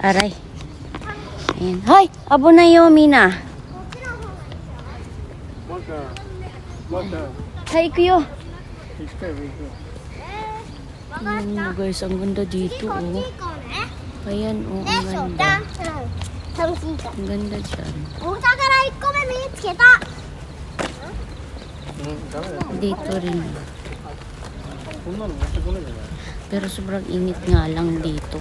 Aray. Ayan. Hay! Abo na Yomi na. Hay kuyo. Guys, ang ganda dito oh. Ayan oh, ang ganda. Ang ganda dyan. Dito rin. Pero sobrang init nga lang dito.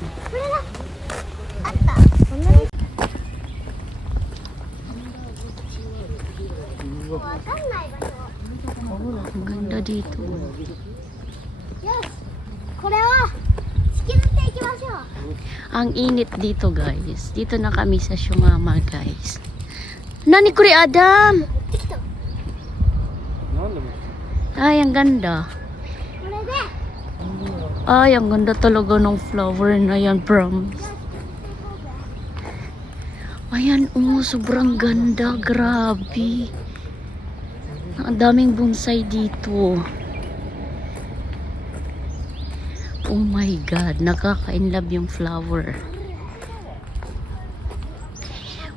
Ang ganda dito. Ang init dito guys. Dito na kami sa Shungama guys. Nani kuri Adam? Ay, ang ganda. Ay, ang ganda talaga ng flower na yan, promise. Ayan, oh, sobrang ganda. Grabe. Ang daming bonsai dito. Oh my God, nakaka-inlove yung flower.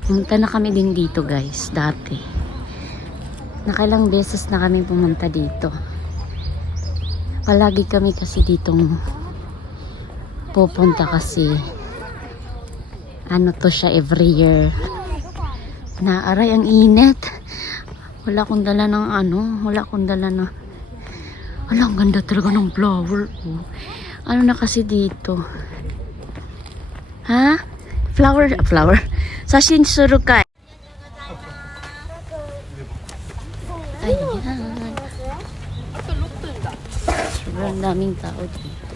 Pumunta na kami din dito, guys, dati. Nakailang beses na kami pumunta dito. Palagi kami kasi ditong pupunta kasi ano to siya every year. Naaray, ang init. Wala akong dala ng ano, wala akong dala na. Ala, ang ganda talaga ng flower. Oh. Ano na kasi dito? Ha? Flower. Sashin surukai. Ayan. Sobrang daming tao dito.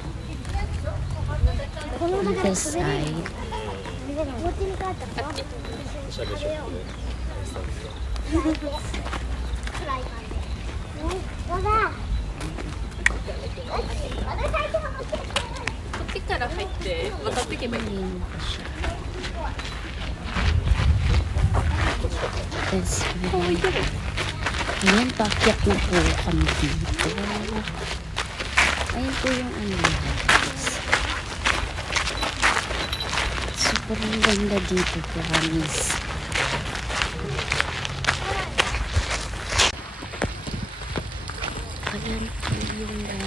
On this side. This way. Ayan, pakyat na po kami dito. Ayan po yung ano guys. Super ganda dito, promise. Ayan po yung lugar.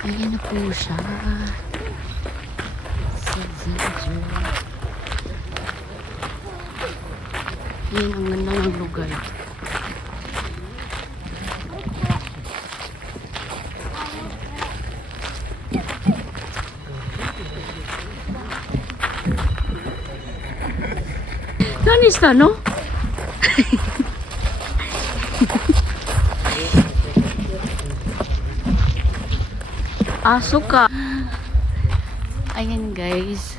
Ayan na po siya. Sa video. Ayan ang ganda ng lugar. Nanista, no? Asuka. Ayan guys.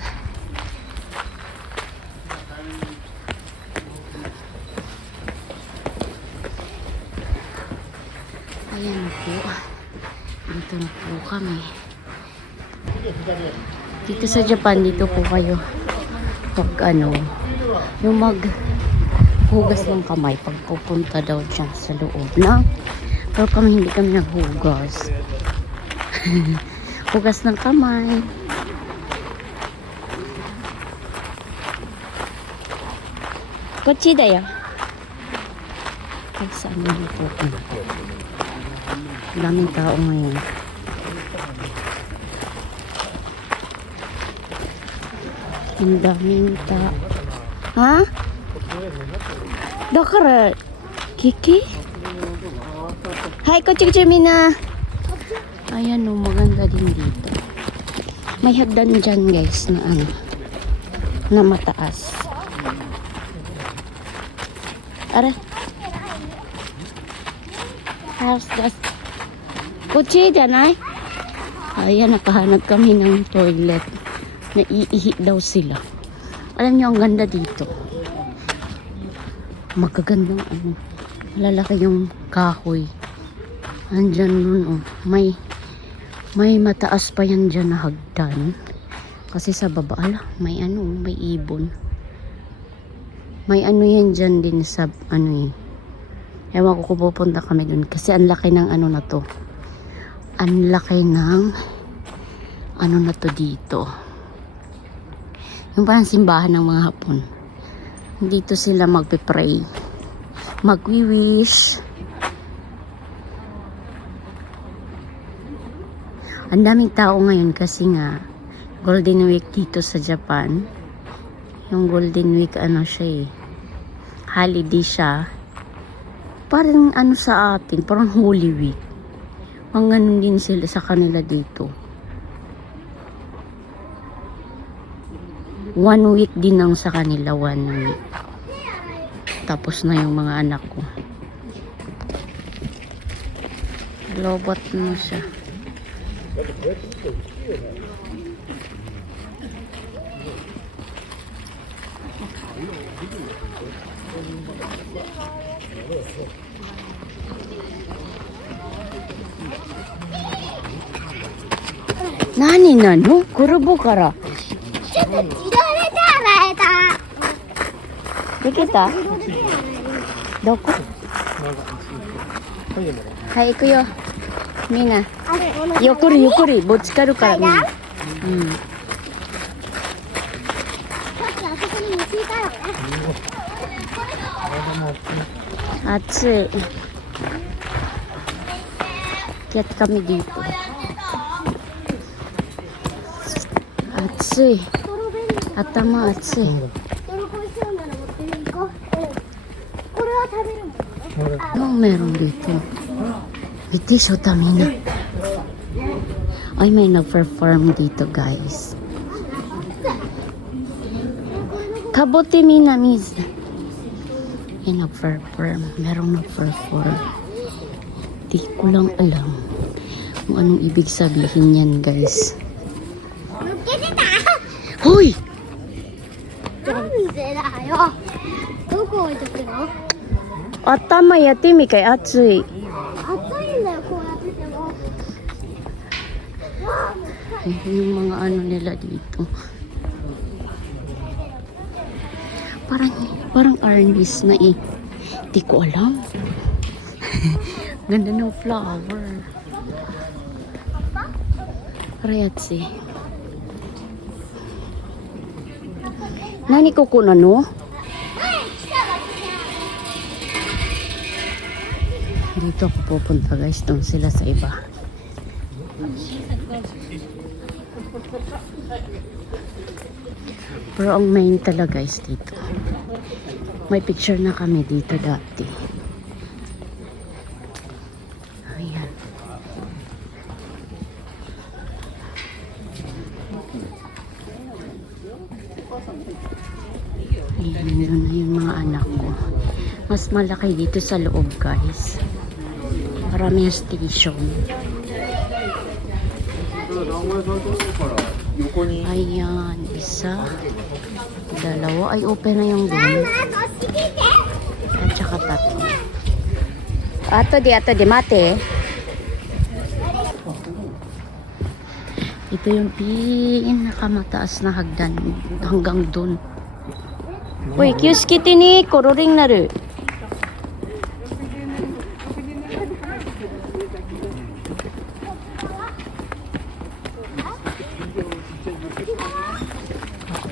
Ayan po. Dito na po kami. Dito sa Japan, dito po kayo pag ano, yung maghugas ng kamay pag pupunta daw dyan sa loob na. Pero kami hindi kami naghugas. Hugas ng kamay. Kotsi da ya. Ay, saan naman po? Daming tao ngayon. Ang daming tao. Ha? Dakara, Kiki? Hi, kotsi mina. Ayan o, maganda din dito. May hagdan dyan guys na ano, na mataas. Ara. House gas. Kutsi dyan ay. Ayan, nakahanap kami ng toilet. Naiihi daw sila. Alam niyo, ang ganda dito. Magagandang ano. Lalaki yung kahoy. Andyan nun oh. May mataas pa yan dyan na hagdan. Kasi sa baba, may ano, may ibon. May ano yan dyan din sa ano eh. Ewan ko kung pupunta kami dun. Kasi ang laki ng ano na to. Ang laki ng ano na to dito. Yung parang simbahan ng mga Hapon. Dito sila magpipray. Magwi-wish. Ang daming tao ngayon kasi nga Golden Week dito sa Japan. Yung Golden Week ano siya eh. Holiday siya. Parang ano sa atin, parang Holy Week. Ang ganun din sila sa kanila dito. 1 week din ang sa kanila, 1 week. Tapos na yung mga anak ko. Lobot mo siya. Nani na no? Kurubo kara. Dikita? Doko? Hai, iku yo. Mina. Yukuri, yukuri. Botsukaru kara. Atsui. Lihat kami dito. Atsui. Atama atsui. Anong meron dito? Iti Shotamina. Ay, may nag-perform dito, guys. Kabote Minamis. May nag-perform. Merong nag-perform. Di ko lang alam kung anong ibig sabihin yan, guys. Hoy! Atama yatte mi kay atsui. Yung mga ano nila dito. Parang arnis na eh. Di ko alam. Ganda ng flower. Rayatsi. Nani kukuno no? Dito ako pupunta guys. Doon sila sa iba. Pero ang main talaga guys dito. May picture na kami dito dati. Ayan. Ayan, yun na yung mga anak ko. Mas malaki dito sa loob guys. Marami yung station. Ayan, isa, dalawa, ay open na yung doon. At saka tatlo. Ato di, mate. Ito yung pinakamataas na hagdan hanggang doon. Uy, kyuskite ni, kororing naru.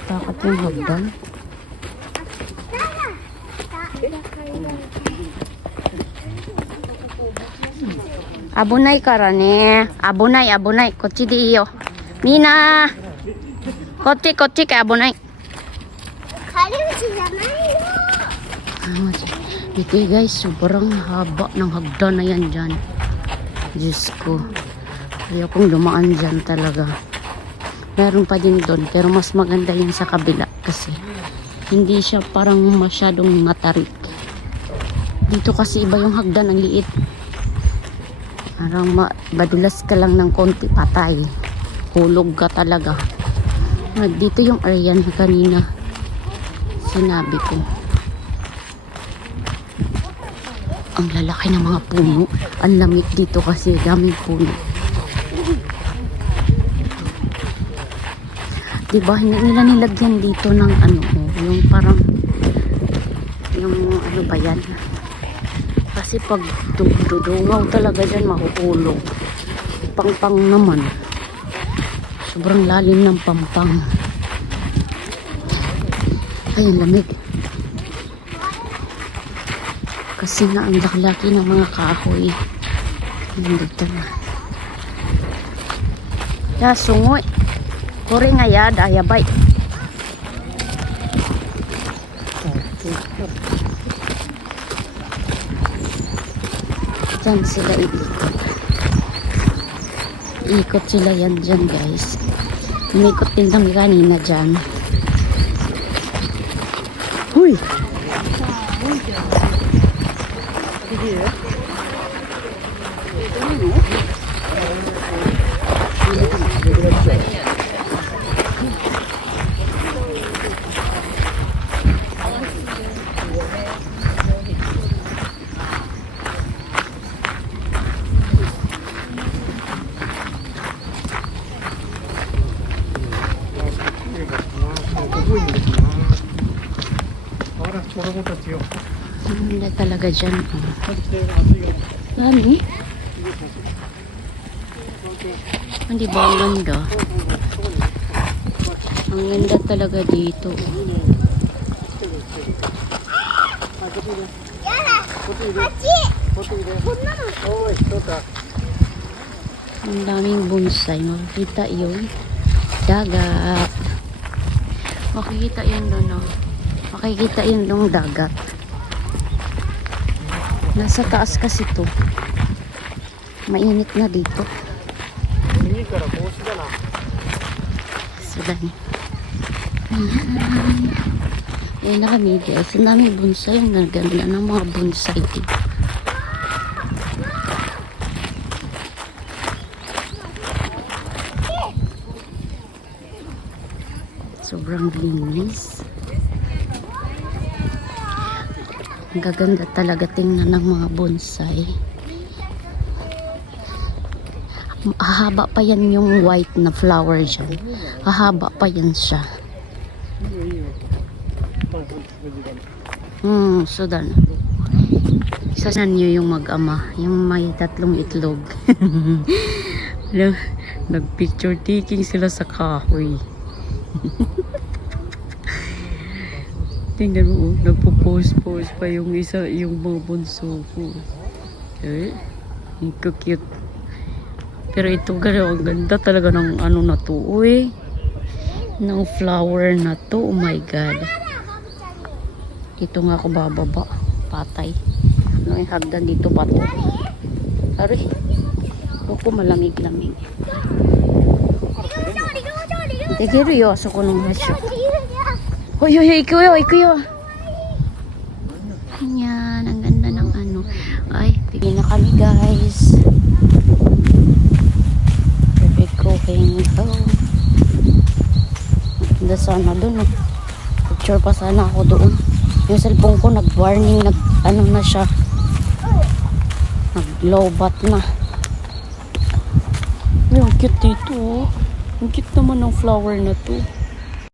Takot yung hagdan. Abunai kara ne. Abunai. Kochi de iyo. Mina. Kochi kay abunai. Ito guys, sobrang haba ng hagdan na yan dyan. Diyos ko. Kaya kung dumaan dyan talaga. Meron pa din doon, pero mas maganda yan sa kabila kasi hindi siya parang masyadong matarik. Dito kasi iba yung hagdan, ang liit. Parang badulas ka lang ng konti, patay. Hulog ka talaga. Dito yung area na kanina sinabi ko. Ang lalaki ng mga puno. Ang lamig dito kasi daming puno. Diba, hindi nila nilagyan dito ng ano, yung parang yung ano ba yan. Kasi pag dudungaw talaga dyan, mahuhulog. Pangpang naman. Sobrang lalim ng pampang. Ay, ang lamig. Kasi nga ang laki ng mga kahoy. Nandito na. Ya, sungoy. Kore nga ya, dayabay. Diyan sila iikot. Iikot sila yan dyan, guys. Umikot din kami kanina dyan. Huy! Hindi talaga dyan. Ano? Hindi ba ang ganda? Ang ganda talaga dito. Ang daming bonsai. Makikita yung dagat. Makikita yun doon, no? Makikita yun yung dagat. Nasa taas kasi to. Mainit na dito. Sila ni. Ayan na kami, guys. Ang dami bonsai. Ang ganda ng mga bonsai dito. Sobrang linis. Ang gaganda talaga tingnan ng mga bonsai. Hahaba pa yan yung white na flower dyan. Hahaba pa yan siya. Sudan. Sasan nyo yung mag-ama. Yung may 3 itlog. Nag-picture taking sila sa kahoy. Tingnan mo, nagpo-pose pa yung isa, yung mga bunso ko. Eh, ang cute. Pero ito ang ganda talaga ng ano na to, uy. Ng flower na to, oh my god. Dito nga ako bababa, patay. Ano yung hagdan dito, pato. Aray, ako malamig-lamig. Tegero yo, so ko nung hasyo. Hoy, ikuyo. Yan, ang ganda ng ano. Ay, bigyan na kami, guys. Perfect cooking. Oh. Ganda sana doon, oh. Picture pa sana ako doon. Yung cellphone ko, nag-warning, ano na siya. Nag-lowbat na. Ay, ang cute dito, oh. Ang cute naman ng flower na to.